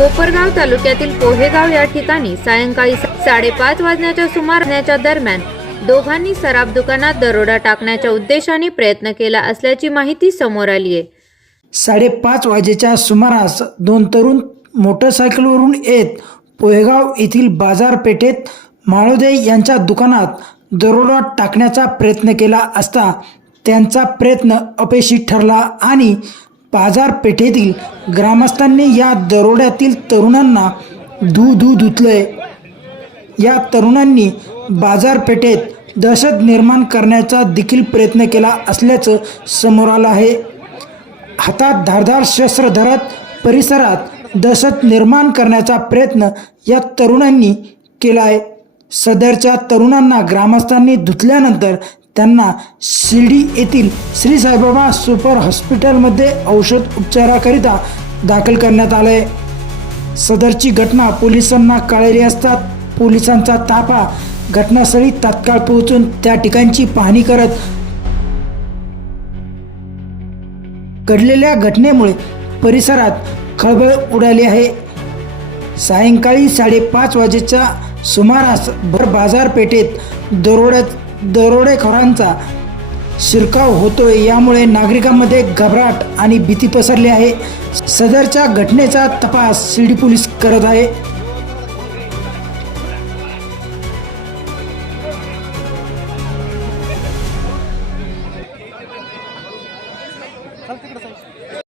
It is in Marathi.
कोपरगाव तालुक्यातील पोहेगाव या ठिकाणी सायंकाळी साडेपाच वाजण्याच्या सुमारण्याच्या दरम्यान दोघांनी सराब दुकानात दरोडा टाकण्याच्या उद्देशाने प्रयत्न केला असल्याची माहिती समोर आली आहे. साडेपाच वाजेच्या सुमारास दोन तरुण मोटरसायकलवरून येत पोहेगाव येथील बाजारपेठेत माळोदे यांच्या दुकानात दरोडा टाकण्याचा प्रयत्न केला असता त्यांचा प्रयत्न अपयशी ठरला आणि बाजारपेठेतील ग्रामस्थांनी या दरोड्यातील तरुणांना धू धू धुतलंय. या तरुणांनी बाजारपेठेत दहशत निर्माण करण्याचा देखील प्रयत्न केला असल्याचं समोर आलं आहे. हातात धारधार शस्त्र धरत परिसरात दहशत निर्माण करण्याचा प्रयत्न या तरुणांनी केला आहे सदरच्या तरुणांना ग्रामस्थांनी धुतल्यानंतर त्यांना शिर्डी येथील श्री साईबाबा सुपर हॉस्पिटलमध्ये औषध उपचाराकरिता दाखल करण्यात आलं आहे सदरची घटना पोलिसांना कळली असतात पोलिसांचा ताफा घटनास्थळी तात्काळ पोहोचून त्या ठिकाणची पाहणी करत घडलेल्या घटनेमुळे परिसरात खळबळ उडाली आहे. सायंकाळी साडेपाच वाजेच्या सुमारास भर बाजारपेठेत दरोड्यात दरोडेखोरांचा शिरकाव होतोय यामुळे नागरिकांमध्ये घबराट आणि भीती पसरली आहे. सदरच्या घटनेचा तपास शिर्डी पोलीस करत आहे.